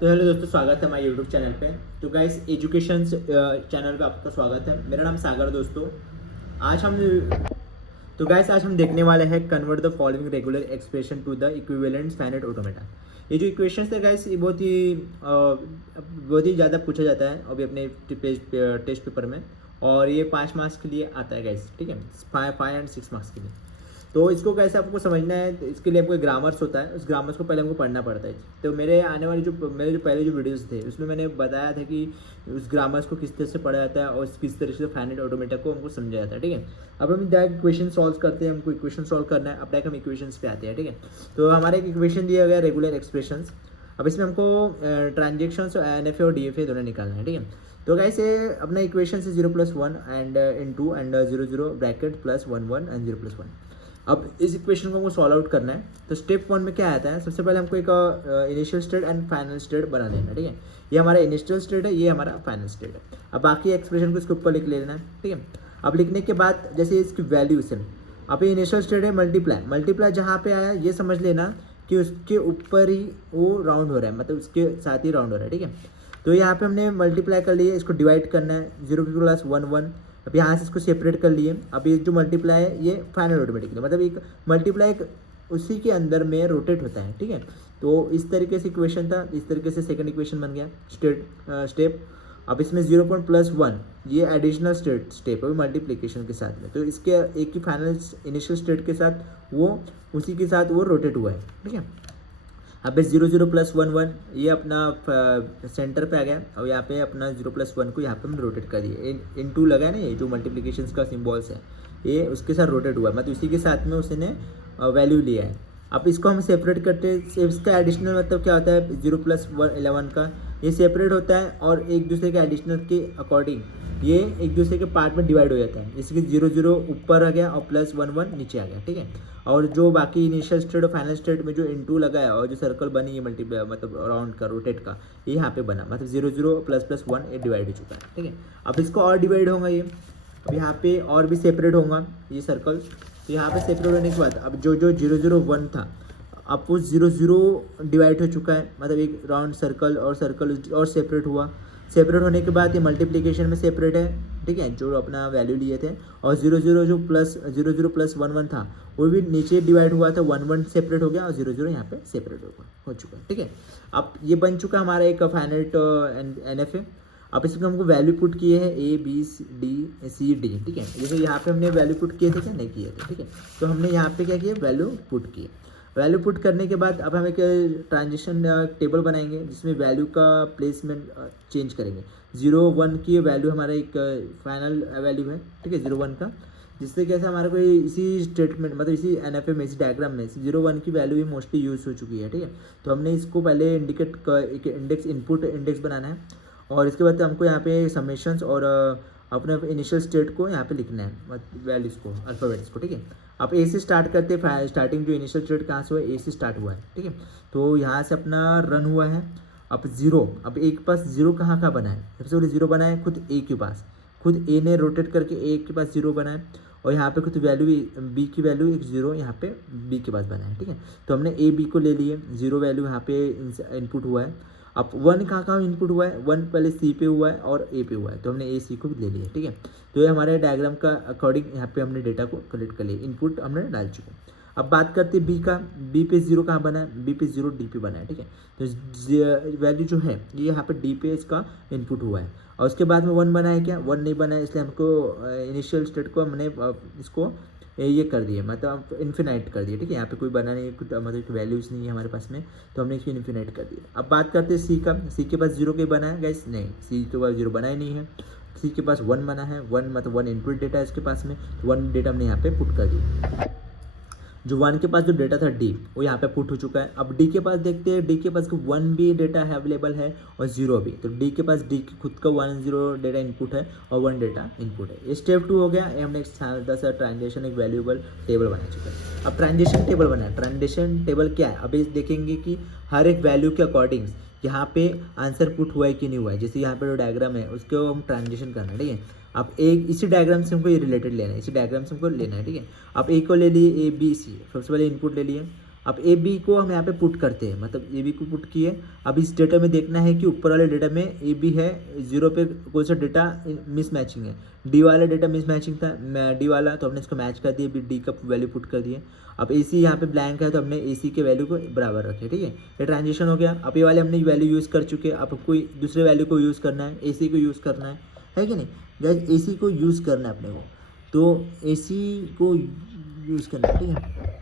तो हेलो दोस्तों, स्वागत है हमारे यूट्यूब चैनल पे। तो गाइस एजुकेशन चैनल पे आपका स्वागत है। मेरा नाम सागर दोस्तों। आज हम आज हम देखने वाले हैं convert the following regular expression to the equivalent finite automata. ये जो इक्वेशंस है गाइस, ये बहुत ही ज़्यादा पूछा जाता है अभी अपने टेस्ट पेपर में, और ये 5 मार्क्स के लिए आता है गाइस, ठीक है, 5 एंड 6 मार्क्स के लिए। तो इसको कैसे आपको समझना है, तो इसके लिए आपको ग्रामर्स होता है, उस ग्रामर्स को पहले हमको पढ़ना पड़ता है। तो मेरे पहले जो वीडियोस थे उसमें मैंने बताया था कि उस ग्रामर्स को किस तरह से पढ़ा जाता है और किस तरह से फाइनाइट ऑटोमेटा को हमको समझा जाता है, ठीक है। अब हम डायरेक्ट इक्वेशन सॉल्व करते हैं, हमको इक्वेशन सॉल्व करना है। अब डायरेक्ट हम इक्वेशंस पे आते हैं, ठीक है। तो हमारे एक इक्वेशन दिया गया रेगुलर एक्सप्रेशंस। अब इसमें हमको ट्रांजेक्शंस और NFA और DFA दोनों निकालना है, ठीक है। तो कैसे अपना इक्वेशन से 0+1 and in 2 and 0 bracket +1 and 0+1। अब इस इक्वेशन को हमको सॉल्व आउट करना है। तो स्टेप 1 में क्या आता है, सबसे पहले हमको एक initial state and final state बना लेना है, ठीक है। ये हमारा इनिशियल स्टेट है, ये हमारा फाइनल स्टेट है। अब बाकी एक्सप्रेशन को इसके ऊपर लिख लेना है, ठीक है। अब लिखने के बाद जैसे इसकी वैल्यूज है, अब ये इनिशियल स्टेट है, मल्टीप्लाई जहाँ पे आया ये समझ लेना कि उसके ऊपर ही वो राउंड हो रहा है, मतलब उसके साथ ही राउंड हो रहा है, ठीक है। तो यहाँ पे हमने मल्टीप्लाई कर लिए, इसको डिवाइड करना है 0+1 अब यहाँ से इसको सेपरेट कर लिए। अब ये जो मल्टीप्लाई है ये फाइनल ऑटोमेटिकली, मतलब एक मल्टीप्लाई उसी के अंदर में रोटेट होता है, ठीक है। तो इस तरीके से इक्वेशन था, इस तरीके से सेकंड इक्वेशन बन गया स्टेप। अब इसमें 0.+1 ये एडिशनल स्टेप है मल्टीप्लिकेशन के साथ में, तो इसके एक ही फाइनल इनिशियल स्टेट के साथ वो उसी के साथ वो रोटेट हुआ है, ठीक है। अब इस 0+1 ये अपना सेंटर पे आ गया। और यहाँ पे अपना 0+1 को यहाँ पे हम रोटेट कर दिए, इन 2 लगा है ना, ये जो मल्टीप्लिकेशन का सिम्बॉल्स है ये उसके साथ रोटेट हुआ है, मतलब इसी के साथ में उसने वैल्यू लिया है। अब इसको हम सेपरेट करते हैं, इसका एडिशनल मतलब क्या होता है, 0+11 का ये सेपरेट होता है और एक दूसरे के एडिशनल के अकॉर्डिंग ये एक दूसरे के पार्ट में डिवाइड हो जाता है। जैसे कि 0 ऊपर आ गया और +1 नीचे आ गया, ठीक है। और जो बाकी इनिशियल स्टेट और फाइनल स्टेट में जो इन 2 लगा है और जो सर्कल बनी है मल्टीप्लाई मतलब राउंड का रोटेट का, ये यहाँ पे बना, मतलब 0++1 ये डिवाइड हो चुका है, ठीक है। अब इसको और डिवाइड होगा ये, अब यहाँ पे और भी सेपरेट होगा ये सर्कल। तो यहाँ पे सेपरेट होने के बाद अब जो 001 था, अब वो 0 डिवाइड हो चुका है, मतलब एक राउंड सर्कल और सेपरेट हुआ। सेपरेट होने के बाद ये मल्टीप्लिकेशन में सेपरेट है, ठीक है, जो अपना वैल्यू लिए थे। और 0+11 था वो भी नीचे डिवाइड हुआ था, 1 सेपरेट हो गया और 0 यहाँ पे सेपरेट हो चुका है, ठीक है। अब ये बन चुका हमारा एक फाइनाइट NFA। अब इसमें हमको वैल्यू पुट किए हैं ABCD, ठीक है। जैसे यहाँ पे हमने वैल्यू पुट किए थे क्या, नहीं किए थे, ठीक है। तो हमने यहाँ पे क्या किया, वैल्यू पुट किए। वैल्यू पुट करने के बाद अब हम एक ट्रांजिशन टेबल बनाएंगे जिसमें वैल्यू का प्लेसमेंट चेंज करेंगे। 0-1 की वैल्यू हमारा एक फाइनल वैल्यू है, ठीक है, 0-1 का, जिससे कैसे हमारा कोई इसी स्टेटमेंट मतलब इसी NFA में, इसी डायग्राम में 0-1 की वैल्यू ही मोस्टली यूज़ हो चुकी है, ठीक है। तो हमने इसको पहले एक इंडेक्स इनपुट इंडेक्स बनाना है और इसके बाद हमको यहाँ पे समेशंस और अपने इनिशियल स्टेट को यहाँ पे लिखना है, वैल्यूज़ को, अल्फ़ाबेट्स को, ठीक है। अब A से स्टार्ट करते हैं, स्टार्टिंग जो इनिशियल स्टेट कहाँ से हुआ है, A से स्टार्ट हुआ है, ठीक है। तो यहाँ से अपना रन हुआ है। अब 0, अब A के पास 0 कहाँ बना है, सबसे पहले 0 बना है खुद A के पास, खुद A ने रोटेट करके A के पास 0 बना है। और यहाँ पे कुछ वैल्यू B की वैल्यू एक 0 यहाँ पे B के पास बना है, ठीक है। तो हमने A B को ले लिए, 0 वैल्यू यहाँ पे इनपुट हुआ है। अब 1 कहाँ इनपुट हुआ है, 1 पहले C पे हुआ है और A पे हुआ है, तो हमने A C को भी ले लिया, ठीक है। तो ये हमारे डायग्राम का अकॉर्डिंग यहाँ पे हमने डेटा को कलेक्ट कर लिया, इनपुट हमने डाल चुके। अब बात करते हैं B का, B पे 0 कहाँ बना है, B पे 0 D पे बना है, ठीक है। तो वैल्यू जो है ये यहाँ पे D पे इसका इनपुट हुआ है। और उसके बाद में 1 बना है क्या, 1 नहीं बना है, इसलिए हमको इनिशियल स्टेट को हमने इसको ये कर दिए, मतलब इन्फिनाइट कर दिए, ठीक है। यहाँ पे कोई बना नहीं, मतलब वैल्यूज़ नहीं है हमारे पास में, तो हमने इसको इन्फिनाइट कर दिया। अब बात करते हैं C का, C के पास 0 के बना है गैस, नहीं, C के पास 0 बना ही नहीं है। C के पास 1 बना है, 1 मतलब 1 इनपुट डेटा है इसके पास में, तो 1 डेटा हमने यहाँ पे पुट कर दिया। जो 1 के पास जो डेटा था D, वो यहाँ पे पुट हो चुका है। अब D के पास देखते हैं, D के पास 1 भी डेटा है अवेलेबल है और 0 भी, तो D के पास D खुद का 1-0 डेटा इनपुट है और 1 डेटा इनपुट है। ये स्टेप 2 हो गया। ये हमने एक ट्रांजेक्शन एक वैल्यूएबल टेबल बना चुका है। अब ट्रांजेक्शन टेबल बनाया, ट्रांजेक्शन टेबल क्या है, अभी देखेंगे कि हर एक वैल्यू के अकॉर्डिंग यहाँ पे आंसर पुट हुआ है कि नहीं हुआ है। जैसे यहाँ पे जो डायग्राम है उसको हम ट्रांजेक्शन करना है, ठीक है। अब एक इसी डायग्राम से हमको ये रिलेटेड लेना है, इसी डायग्राम से हमको लेना है, ठीक है। अब A को ले लिए, ABC सबसे पहले इनपुट ले लिए। अब ए बी को हम यहाँ पे पुट करते हैं, मतलब ए बी को पुट किए। अब इस डेटा में देखना है कि ऊपर वाले डेटा में ए बी है, 0 पे कौन सा डेटा मिस मैचिंग है। डी वाला डेटा मिस मैचिंग था, डी वाला, तो हमने इसको मैच कर दिया, डी का वैल्यू पुट कर दिए। अब ए सी यहाँ पे ब्लैंक है तो हमने ए सी के वैल्यू को बराबर रखे, ठीक है। ये ट्रांजेक्शन हो गया। अब ये वाले हमने वैल्यू यूज़ कर चुके हैं, अब कोई दूसरे वैल्यू को यूज़ करना है, ए सी को यूज़ करना है कि नहीं गाइस। ए सी को यूज़ करना है अपने को, तो ए सी को यूज़ करना है, ठीक है।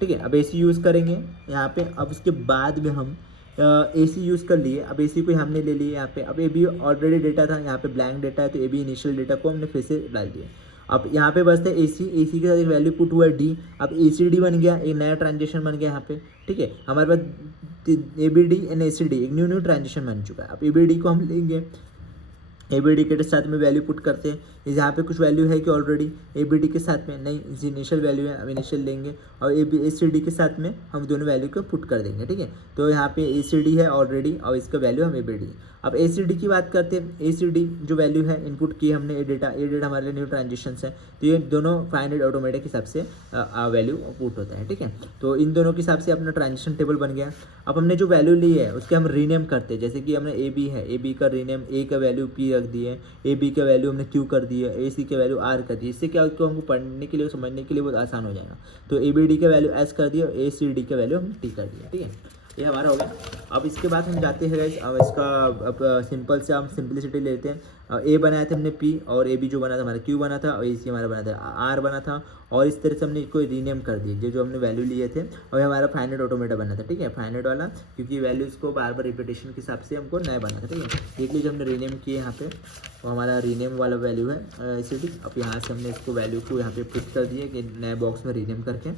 ठीक है, अब ए सी यूज़ करेंगे यहाँ पे। अब उसके बाद में हम ए सी यूज़ कर लिए। अब ए सी को हमने ले लिए यहाँ पे। अब ए बी ऑलरेडी डेटा था, यहाँ पे ब्लैंक डेटा है, तो ए बी इनिशियल डेटा को हमने फिर से डाल दिया। अब यहाँ पे बसते ए सी के साथ एक वैल्यू पुट हुआ है डी। अब ए सी डी बन गया, एक नया ट्रांजेक्शन बन गया यहाँ पे, ठीक है। हमारे पास A B D and A C D एक न्यू ट्रांजेक्शन बन चुका है। अब ए बी डी को हम लेंगे, ए बी डी के साथ में वैल्यू पुट करते हैं। यहाँ पे कुछ वैल्यू है कि ऑलरेडी ए बी डी के साथ में नहीं, इनिशियल वैल्यू है, अब इनिशियल लेंगे और ए सी डी के साथ में हम दोनों वैल्यू को पुट कर देंगे, ठीक है। तो यहाँ पे ए सी डी है ऑलरेडी और इसका वैल्यू हम ए बी डी। अब ए सी डी की बात करते हैं। ए सी डी जो वैल्यू है इनपुट की हमने, ये डेटा हमारे लिए न्यू ट्रांजेक्शन है, तो ये दोनों 500 ऑटोमेटिक हिसाब से वैल्यू पुट होता है, ठीक है। तो इन दोनों के हिसाब से अपना ट्रांजेक्शन टेबल बन गया। अब हमने जो वैल्यू ली है उसके हम रीनेम करते हैं, जैसे कि हमने ए बी है, ए बी का रीनेम ए का वैल्यू पी रख दिए, ए बी का वैल्यू हमने क्यू कर दिया, ए सी का वैल्यू आर कर दिया। इससे क्या होगा, हमको पढ़ने के लिए, समझने के लिए बहुत आसान हो जाएगा। तो ए बी डी का वैल्यू एस कर दिया, ए सी डी का वैल्यू हम टी कर दिया, ठीक है। ये हमारा हो गया। अब इसके बाद हम जाते हैं गाइस, अब इसका अब सिंपल से हम सिंपलिसिटी लेते हैं। ए बनाया था हमने पी, और ए बी जो बना था हमारा क्यू बना था, और ए सी हमारा बना था आर बना था, और इस तरह से हमने इसको रीनेम कर दिए जो हमने वैल्यू लिए थे। और हमारा 500 ऑटोमेटा बना था, ठीक है, 500 वाला, क्योंकि वैल्यूज़ को बार बार रिपीटेशन के हिसाब से हमको नया बना था, ठीक है। देख लीजिए हमने रीनेम किए यहाँ पे, और हमारा रीनेम वाला वैल्यू है एसिडी। अब यहाँ से हमने इसको वैल्यू को यहाँ पे पुट कर दिए कि नए बॉक्स में रीनेम करके,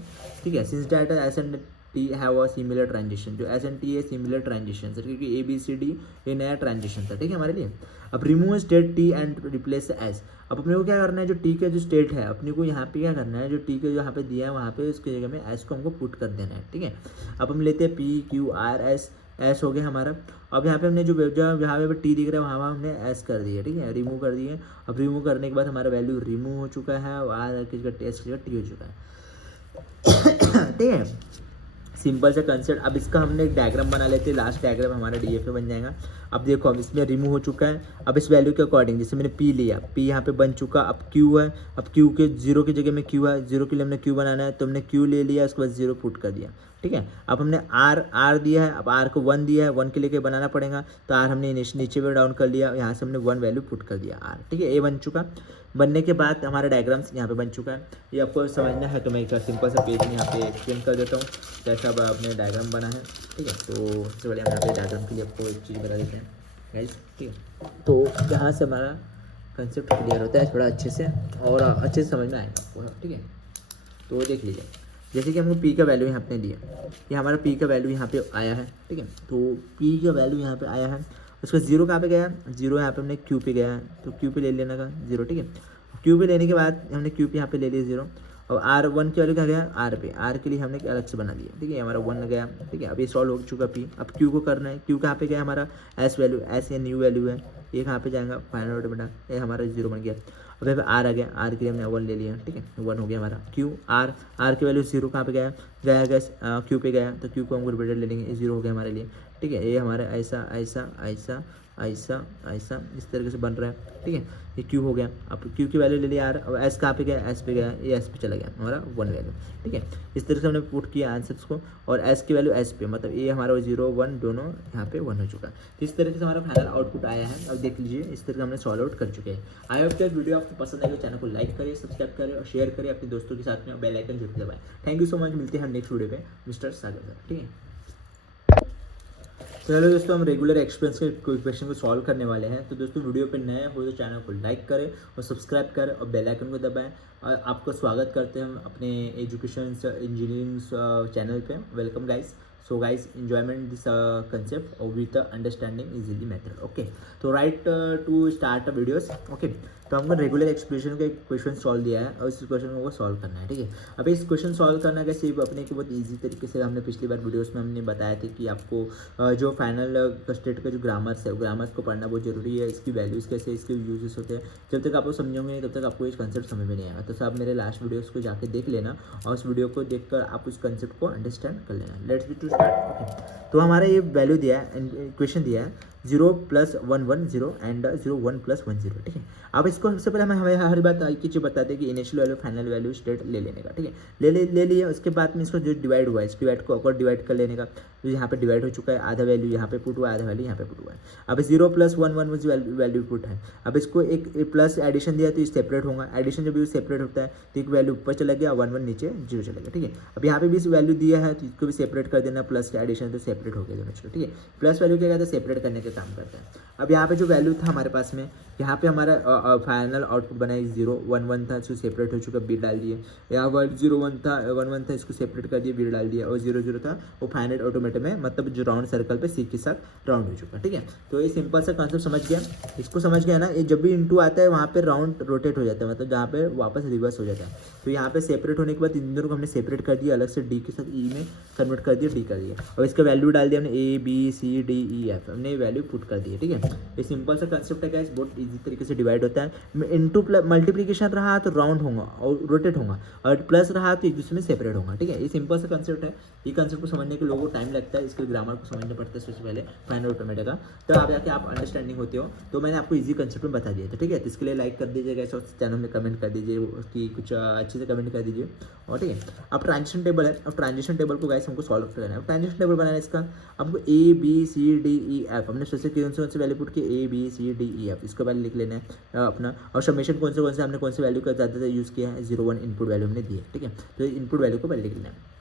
ठीक है। Since data S and T have a similar transaction, जो एस एंड टी है सिमिलर ट्रांजेक्शन है, क्योंकि ए बी सी डी ये नया ट्रांजेक्शन था, ठीक है हमारे लिए। अब remove state T and replace S. अब अपने को क्या करना है, जो टी का जो स्टेट है अपने को यहाँ पे क्या करना है, जो टी का जो यहाँ पे दिया है वहाँ पे उसकी जगह में एस को हमको पुट कर देना है, ठीक है। अब हम लेते हैं P Q R S, S हो गया हमारा। अब यहाँ पे हमने जो यहाँ पे टी दिख रहा है वहाँ हमने एस कर दिया, ठीक है, रिमूव कर दिए। अब रिमूव करने के बाद हमारा वैल्यू रिमूव हो चुका है और आर का टेस्ट टी हो चुका है, ठीक है। सिंपल सा कंसेप्ट। अब इसका हमने एक डायग्राम बना लेते हैं, लास्ट डायग्राम हमारा डीएफए बन जाएगा। अब देखो अब इसमें रिमूव हो चुका है। अब इस वैल्यू के अकॉर्डिंग जैसे मैंने पी लिया, पी यहाँ पे बन चुका। अब क्यू है, अब क्यू के 0 की जगह में क्यू है, 0 के लिए हमने क्यू बनाना है तो हमने क्यू ले लिया, उसके बाद 0 पुट कर दिया, ठीक है। अब हमने आर दिया है, अब आर को 1 दिया है, 1 के लिए बनाना पड़ेगा, तो आर हमने नीचे में डाउन कर लिया, यहाँ से हमने 1 वैल्यू पुट कर दिया आर, ठीक है। ए बन चुका। बनने के बाद हमारा डायग्राम्स यहाँ पे बन चुका है। ये आपको समझना है तो मैं एक सिंपल सा पेज में यहाँ पे एक्सप्लेन कर देता हूँ जैसा अब अपने डायग्राम बना है, ठीक है। तो सबसे पहले हम यहाँ पे डायग्राम के लिए आपको एक चीज़ बता देते हैं गाइस, ठीक है। तो यहाँ से हमारा कंसेप्ट क्लियर होता है थोड़ा अच्छे से, और अच्छे से समझ में आएगा आपको, ठीक है। तो देख लीजिए, जैसे कि हमको पी का वैल्यू यहाँ पे दिया, ये हमारा पी का वैल्यू यहाँ पे आया है, ठीक है। तो पी का वैल्यू यहाँ पे आया है, उसका 0 कहाँ पे गया, 0 यहाँ पे हमने क्यू पे गया है, तो क्यू पे ले लेना का 0, ठीक है। क्यू पे लेने के बाद हमने क्यू पे यहाँ पे ले लिया 0, और आर 1 की वैल्यू कहाँ गया, आर पे, आर के लिए हमने अलग से बना लिया, ठीक है। हमारा 1 गया, ठीक है। अब ये सॉल्व हो चुका पी। अब क्यू को करना है, क्यू कहाँ पे गया हमारा, एस वैल्यू, एस ये न्यू वैल्यू है, ये कहाँ पे जाएगा, फाइनल ऑटोमेटा, ये हमारा 0 बन गया। अब यहाँ पे आर आ गया, आर के लिए हमने 1 ले लिया, ठीक है, 1 हो गया हमारा। क्यू आर, आर की वैल्यू 0 कहाँ पे गया, क्यू पे गया, तो क्यू को हम रिपीटेड ले लेंगे, 0 हो गया हमारे लिए, ठीक है। ये हमारा ऐसा ऐसा ऐसा ऐसा ऐसा इस तरीके से बन रहा है, ठीक है। ये क्यू हो गया। अब क्यू की वैल्यू ले लिया आर, अब एस कहाँ पे गया, एस पे गया, ये एस पे चला गया हमारा 1 वैल्यू, ठीक है। इस तरह से हमने पुट किया आंसर्स को, और एस की वैल्यू एस पे, मतलब ये हमारा 0 1 दोनों यहाँ पे 1 हो चुका है। तो इस तरीके से हमारा फाइनल आउटपुट आया है। अब देख लीजिए इस तरह से हमने सॉल्व आउट कर चुके हैं। आई होप कि वीडियो आपको पसंद आएगा, चैनल को लाइक करिए, सब्सक्राइब करिए और शेयर करिए अपने दोस्तों के साथ में, और बेल आइकन जरूर दबाएं। थैंक यू सो मच, मिलते हैं नेक्स्ट वीडियो पे मिस्टर सागर सर, ठीक है। तो हेलो दोस्तों, हम रेगुलर एक्सपीरियंस के क्वेश्चन को सॉल्व करने वाले हैं। तो दोस्तों वीडियो पे नए हो तो चैनल को लाइक करें और सब्सक्राइब करें और बेल आइकन को दबाएं। और आपका स्वागत करते हैं हम अपने एजुकेशन इंजीनियरिंग चैनल पे। Welcome guys. So guys, enjoyment this concept with the understanding easily method. Okay, so right to start the videos. Okay, तो हमको रेगुलर एक्सप्रेशन का एक क्वेश्चन सॉल्व दिया है और इस क्वेश्चन को सॉल्व करना है, ठीक है। अब इस क्वेश्चन सॉल्व करना कैसे अपने को बहुत ईजी तरीके से हमने पिछली बार वीडियोस में हमने बताया था कि आपको जो फाइनल स्टेट का जो ग्रामर्स है ग्रामर्स को पढ़ना बहुत जरूरी है। इसकी वैल्यूज़ कैसे, इसके यूजेस होते हैं, जब तक आप लोग समझोगे नहीं तब तक आपको इस कंसेप्ट समझ में नहीं आएगा। तो आप मेरे लास्ट वीडियोस को जाके देख लेना और उस वीडियो को देखकर आप उस कंसेप्ट को अंडरस्टैंड कर लेना। Let's be to start. Okay, तो हमारा ये वैल्यू दिया है, इक्वेशन दिया है 0 + 1 1 0 एंड 0 1 + 1 0, ठीक है। अब इसको सबसे पहले हमें हर बात की चीज़ बताते हैं कि initial value final value state ले लेने का, ठीक है। ले लिया। उसके बाद में इसको जो डिवाइड हुआ है इस डिवाइड को और डिवाइड कर लेने का। तो यहाँ पे डिवाइड हो चुका है, आधा वैल्यू यहाँ पे पुट हुआ है, आधा वैल्यू यहाँ पे पुट हुआ है। अब 0 + 1 1 जो वैल्यू पुट है, अब इसको एक प्लस एडिशन दिया तो ये सेपरेट होगा। एडिशन जब ये सेपरेट होता है तो एक वैल्यू ऊपर चला गया, 1 1 नीचे 0 चला गया, ठीक है। अब यहाँ पे भी वैल्यू दिया है तो इसको भी सेपरेट कर देना, प्लस एडिशन तो सेपरेट हो गया दोनों चीज़, ठीक है। प्लस वैल्यू क्या कहता है, सेपरेट करने का काम करता है। अब यहाँ पे जो वैल्यू था हमारे पास में, यहाँ पे हमारा फाइनल आउटपुट बना है 0 1 1 था, इसको सेपरेट हो चुका, बी डाल दिए। यहाँ 0 1 था, 1 1 था, इसको सेपरेट कर दिया, बी डाल दिया। और 0 0 था वो फाइनल ऑटोमेटिक में मतलब जो राउंड सर्कल पे सी के साथ राउंड हो चुका, ठीक है। तो ये सिंपल सा कॉन्सेप्ट समझ गया। इसको समझ गया ना, ये जब भी इंटू आता है वहाँ पे राउंड रोटेट हो जाता है, मतलब जहाँ पे वापस रिवर्स हो जाता है। तो यहाँ पे सेपरेट होने के बाद इन दोनों को हमने सेपरेट कर दिया, अलग से डी के साथ ई में कन्वर्ट कर दिया, डी कर दिया। और इसका वैल्यू डाल दिया हमने A B C D E F, हमने वैल्यू पुट कर दी है, ठीक है। ये सिंपल सा कंसेप्ट है गाइस, बहुत इजी तरीके से डिवाइड होता है। इनटू मल्टीप्लिकेशन रहा तो राउंड होगा और रोटेट होगा, और प्लस रहा तो एक दूसरे में सेपरेट होगा, ठीक है। ये सिंपल सा कंसेप्ट है। ये कंसेप्ट को समझने के लोगों को टाइम लगता है, इसके ग्रामर को समझना पड़ता है सबसे पहले फाइनल ऑटोमेटा का, तो आप जाके आप अंडरस्टैंडिंग होते हो। तो मैंने आपको इजी कंसेप्ट में बता दिया था, ठीक है। तो इसके लिए लाइक कर दीजिएगा, और चैनल में कमेंट कर दीजिए उसकी कुछ अच्छे से कमेंट कर दीजिए, और ठीक है। अब ट्रांजिशन टेबल है, अब ट्रांजिशन टेबल को गाइस हमको सॉल्व करना है। ट्रांजिशन टेबल बनाना है इसका, हमको A B C D E F, हमने सबसे कौन से वैल्यू पुट की, A B C D E F, इसको पहले लिख लेना है अपना। और समेशन कौन से हमने कौन से वैल्यू का ज़्यादातर यूज़ किया है, 0 1 इनपुट वैल्यू हमने दी है, ठीक है। तो इनपुट वैल्यू को पहले लिख लेना है।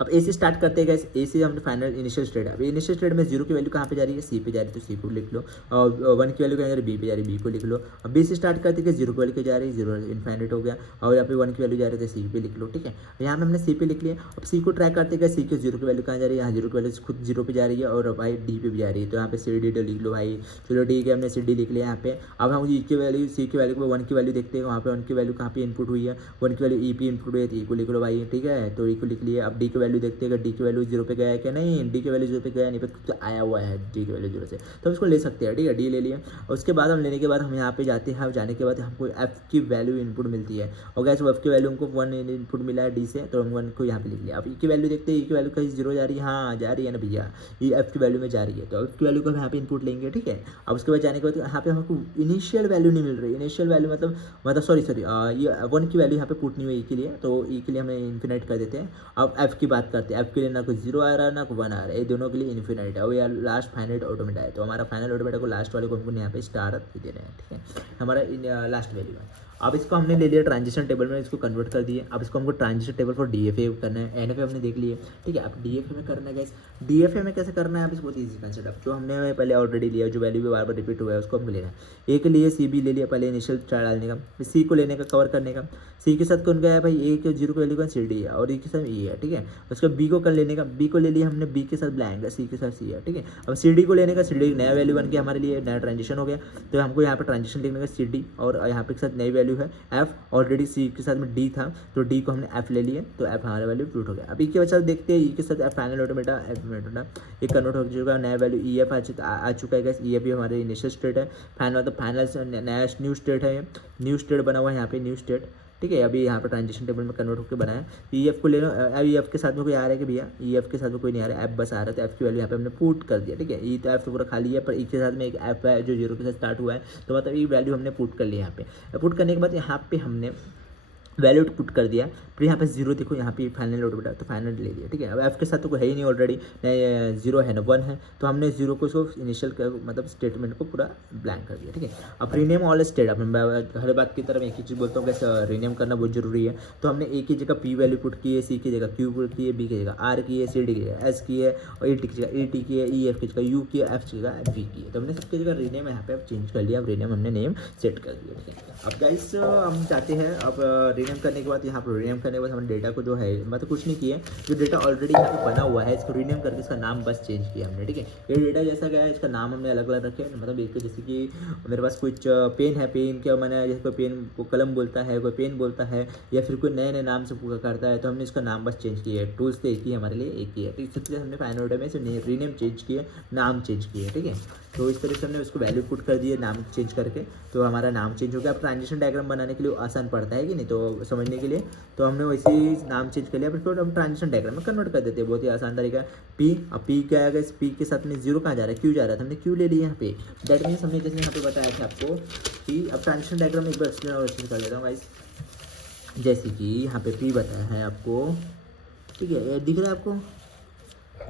अब ए से स्टार्ट करते हैं गाइस, ए से हमने फाइनल इनिशियल स्टेट है। अब इनिशियल स्टेट में 0 की वैल्यू कहाँ पे जा रही है, सी पे जा रही है, तो सी को लिख लो। और 1 की वैल्यू कहाँ जा रही है, बी पे जा रही है, बी को लिख लो। अब बी से स्टार्ट करते हैं 0 की वैल्यू जा रही है, 0 इनफाइनाइट हो गया। और यहाँ पे 1 की वैल्यू जा रही है, तो सी पे लिख लो, ठीक है। यहाँ पे हमने सी पे लिख लिया। अब सी को ट्रैक करते हैं, सी के 0 की वैल्यू कहाँ जा रही है, यहाँ 0 की वैल्यू खुद 0 पे जा रही है, और भाई डी पे भी जा रही है, तो यहाँ पे सी डी लिख लो भाई। चलो डी के हमने सी डी लिख लिया यहाँ पे। अब हम ई की वैल्यू, सी की वैल्यू को 1 की वैल्यू देखते हैं, वहाँ पे 1 की वैल्यू कहाँ पे इनपुट हुई है, 1 की वैल्यू ई पे इनपुट हुई है, तो ई को लिख लो भाई, ठीक है। तो ई को लिख लिया। अब डी की वैल्यू देखते हैं, डी की वैल्यू 0 पे गया है क्या, नहीं डी की वैल्यू 0 पे गया नहीं, पर आया हुआ है डी की वैल्यू 0 से, तो हम इसको ले सकते हैं, ठीक है। डी ले लिया। उसके बाद हम लेने के बाद हम यहाँ पे जाते हैं, जाने के बाद हमको एफ की वैल्यू इनपुट मिलती है, और गैस एफ की वैल्यू हमको 1 इनपुट मिला है डी से, तो हम 1 को यहाँ पे लिख लिया। अब ई की वैल्यू देखते हैं, ई की वैल्यू कहीं 0 जा रही है, हाँ जा रही है ना भैया, ये एफ की वैल्यू में जा रही है, तो एफ की वैल्यू को हम यहाँ पे इनपुट लेंगे, ठीक है। अब उसके बाद जाने के बाद यहाँ पे हमको इनिशियल वैल्यू नहीं मिल रही, इनिशियल वैल्यू मतलब सॉरी ये 1 की वैल्यू यहाँ पे पुट नहीं हुई ई के लिए, तो ई के लिए हमें इन्फिनाइट कर देते हैं। अब एफ की बात करते हैं, एफ के लिए ना कोई 0 आ रहा है ना कोई 1 आ रहा है, ये दोनों के लिए इन्फिनाइट है, और यार लास्ट फाइनाइट ऑटोमेटा है, तो हमारा फाइनल ऑटोमेटा को लास्ट वाले को हमको यहाँ पे स्टार दे रहे हैं, ठीक है, हमारा लास्ट वैल्यू है। अब इसको हमने ले लिया ट्रांजिशन टेबल में, इसको कन्वर्ट कर दिए। अब इसको हमको ट्रांजिशन टेबल फॉर डीएफए करना है, एनएफए हमने देख लिए, ठीक है। अब डीएफए में करना है गाइस, डीएफए में कैसे करना है, आप इसको बहुत ईजी कंसेप्ट, जो हमने पहले ऑलरेडी लिया, जो वैल्यू बार बार रिपीट हुआ है उसको हमको लेना है। ए के लिए सी बी ले लिया पहले इनिशियल डालने का, सी को लेने का कवर करने का, सी के साथ कौन गया है भाई, ए के 0 की वैल्यू का सी डी है, और ए के साथ ई है, ठीक है। उसका बी को कर लेने का, बी को ले लिया हमने, बी के साथ ब्लैंक है, सी के साथ सी है, ठीक है। अब सी डी को लेने का, सी डी नया वैल्यू बन के हमारे लिए नया ट्रांजिशन हो गया, तो हमको यहाँ पर ट्रांजिशन लिखने का सी डी, और यहाँ पे के साथ नई वैल्यू है एफ, ऑलरेडी सी के साथ में डी था, तो डी को हमने एफ ले लिए, तो एफ हमारा वैल्यू पुट हो गया। अब ई के बच्चा देखते हैं, ई के साथ एफ फाइनल ऑटोमेटा एफ एक कन्वर्ट हो चुका है, नया वैल्यू ई एफ आ चुका है गाइस। ई एफ भी हमारे इनिशियल स्टेट है, फाइनल मतलब फाइनल नया न्यू स्टेट है, न्यू स्टेट बना हुआ है यहाँ पे, न्यू स्टेट, ठीक है। अभी यहाँ पर ट्रांजिशन टेबल में कन्वर्ट होकर बनाया, ई एफ को ले लो। अब ई एफ के साथ में कोई आ रहा है कि भैया, ई एफ के साथ में कोई नहीं आ रहा है, एफ बस आ रहा है, तो एफ की वैल्यू यहाँ पे हमने पुट कर दिया, ठीक है। ई तो एफ तो पूरा खाली है, पर ई के साथ में एक एफ है जो 0 के साथ स्टार्ट हुआ है, तो मतलब ये वैल्यू हमने पुट कर लिया यहाँ पे। पुट करने के बाद यहाँ पे हमने वैल्यू पुट कर दिया, फिर यहाँ पे 0 देखो, यहाँ पे फाइनल ऑटोमेटा, तो फाइनल ले लिया, ठीक है। अब एफ के साथ तो कोई है ही नहीं ऑलरेडी, 0 है ना 1 है, तो हमने 0 को सिर्फ इनिशियल मतलब स्टेटमेंट को पूरा ब्लैंक कर दिया, ठीक है। अब रीनेम ऑल स्टेट, अब हर बात की तरफ एक ही चीज़ बोलता हूँ कैसे रीनेम करना बहुत जरूरी है, तो हमने ए की जगह पी वैल्यू पुट की है, सी की जगह क्यू पुट की है, बी की जगह आर की है, सी डी की जगह एस की है, और ए टी की जगह ए टी की है, ई एफ की जगह यू की है, एफ की जगह वी की है, तो हमने सबकी जगह रीनेम यहाँ पे अब चेंज कर लिया। अब रीनेम हमने नेम सेट कर दिया, ठीक है। अब गाइस हम चाहते हैं अब रीनेम रीनेम करने के बाद यहाँ पर रीनेम करने के बाद हमने डेटा को जो है मतलब कुछ नहीं किया, जो डेटा ऑलरेडी यहाँ पे बना हुआ है इसको रीनेम करके इसका नाम बस चेंज किया हमने, ठीक है। ये डेटा जैसा गया है इसका नाम हमने अलग अलग रखे, मतलब एक जैसे कि मेरे पास कुछ पेन है, पेन के मैंने जैसे कोई पेन को कलम बोलता है, कोई पेन बोलता है, या फिर कोई नए नए नाम से करता है, तो हमने इसका नाम बस चेंज किया है। टूल्स तो एक ही हमारे लिए एक ही है, ठीक है। सबसे हमने फाइनल में से रीनेम चेंज किया, नाम चेंज किया, ठीक है। तो इस तरह से हमने उसको वैल्यू पुट कर दिए नाम चेंज करके, तो हमारा नाम चेंज हो गया। अब ट्रांजिशन डायग्राम बनाने के लिए आसान पड़ता है कि नहीं, तो समझने के लिए तो हमने वैसे ही नाम चेंज कर लिया, फिर हम ट्रांजिशन डायग्राम में कन्वर्ट कर देते हैं, बहुत ही आसान तरीका। पी, अब पी क्या आएगा, इस पी के साथ में जीरो कहाँ जा रहा है, क्यू जा रहा है, तो हमने क्यू ले लिया यहाँ पे। दैट मीन्स हमने जैसे यहाँ पे बताया था आपको कि अब ट्रांजिशन डायग्राम एक बार एक्सप्लेन कर देता हूँ गाइस। जैसे कि यहाँ पे पी बताया है आपको, ठीक है, ये दिख रहा है आपको,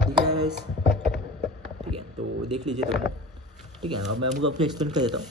दिख रहा है गाइस, ठीक है, तो देख लीजिए तो, ठीक है। अब मैं आपको एक्सप्लेन कर देता हूँ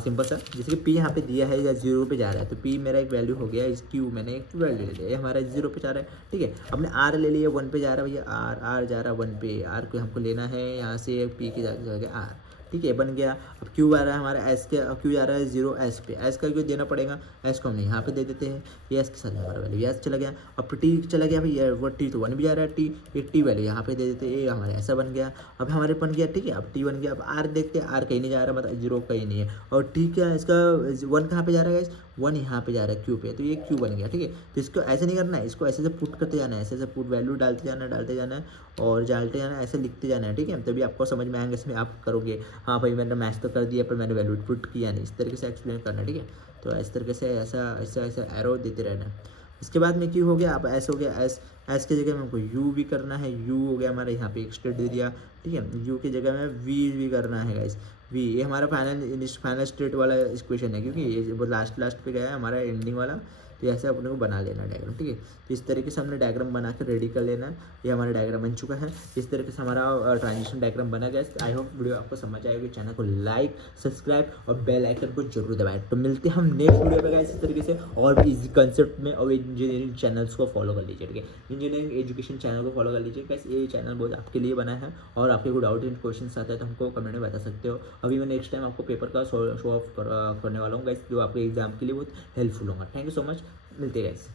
सिंपल सा। जैसे कि पी यहाँ पे दिया है या जीरो पे जा रहा है, तो पी मेरा एक वैल्यू हो गया, इस क्यू मैंने एक वैल्यू ले लिया, ये हमारा जीरो पे जा रहा है, ठीक है। हमने आर ले लिया, वन पे जा रहा है भैया, आर जा रहा है वन पे, आर को हमको लेना है यहाँ से पी के जाएगा आर, ठीक है, बन गया। अब क्यू आ रहा है हमारा एस के, क्यू आ रहा है जीरो एस पे, एस का क्यों देना पड़ेगा, एस को हमने यहाँ पे दे देते हैं, ये एस के साथ हमारा वैल्यू एस चला गया। अब टी चला गया भैया, वो टी तो वन भी आ रहा है, टी एक टी वैल्यू यहाँ पे दे देते हैं, ये हमारा ऐसा बन गया। अब हमारे बन गया, ठीक है, अब टी बन गया। अब आर देखते हैं, आर कहीं नहीं जा रहा, मतलब जीरो कहीं नहीं है, और टी क्या इसका वन कहाँ पे जा रहा है, वन यहाँ पे जा रहा है क्यू पे, तो ये क्यू बन गया, ठीक है। तो इसको ऐसे नहीं करना है, इसको ऐसे से पुट करते जाना है, ऐसे से पुट वैल्यू डालते जाना है और डालते जाना है, ऐसे लिखते जाना है, ठीक है। तभी आपको समझ में आएंगे, इसमें आप करोगे हाँ भाई मैंने मैच तो कर दिया पर मैंने वैल्यू पुट किया नहीं, इस तरीके से एक्सप्लेन करना है, ठीक है। तो इस तरीके से ऐसा ऐसा ऐसा एरो देते रहना है। इसके बाद में क्यू हो गया, अब एस हो गया, एस की जगह में हमको यू भी करना है, यू हो गया हमारा यहाँ पे एक स्टेट दे दिया, ठीक है। यू की जगह में वी भी करना है गाइस, वी ये हमारा फाइनल स्टेट वाला इक्वेशन है, क्योंकि ये वो लास्ट पे गया है हमारा एंडिंग वाला, तो ऐसे अपने को बना लेना डायग्राम, ठीक है। तो इस तरीके से हमने डायग्राम बना के रेडी कर लेना है, ये हमारा डायग्राम बन चुका है। इस तरीके से हमारा ट्रांजिशन डायग्राम बना गया। आई होप वीडियो आपको समझ आएगी, चैनल को लाइक सब्सक्राइब और बेल आइकन को जरूर दबाएं। तो मिलते हैं हम नेक्स्ट वीडियो पे गाइस, इस तरीके से और भी इजी कंसेप्ट में, और इंजीनियरिंग चैनल्स को फॉलो कर लीजिए, ठीक है। इंजीनियरिंग एजुकेशन चैनल को फॉलो कर लीजिए गाइस, ये चैनल बहुत आपके लिए बना है, और आपके कोई डाउट एंड क्वेश्चन आता है तो हमको कमेंट में बता सकते हो। अभी मैं नेक्स्ट टाइम आपको पेपर का शो ऑफ करने वाला हूँ गाइस, जो आपके एग्जाम के लिए बहुत हेल्पफुल होगा। थैंक यू सो मच, मिलते हैं गाइस।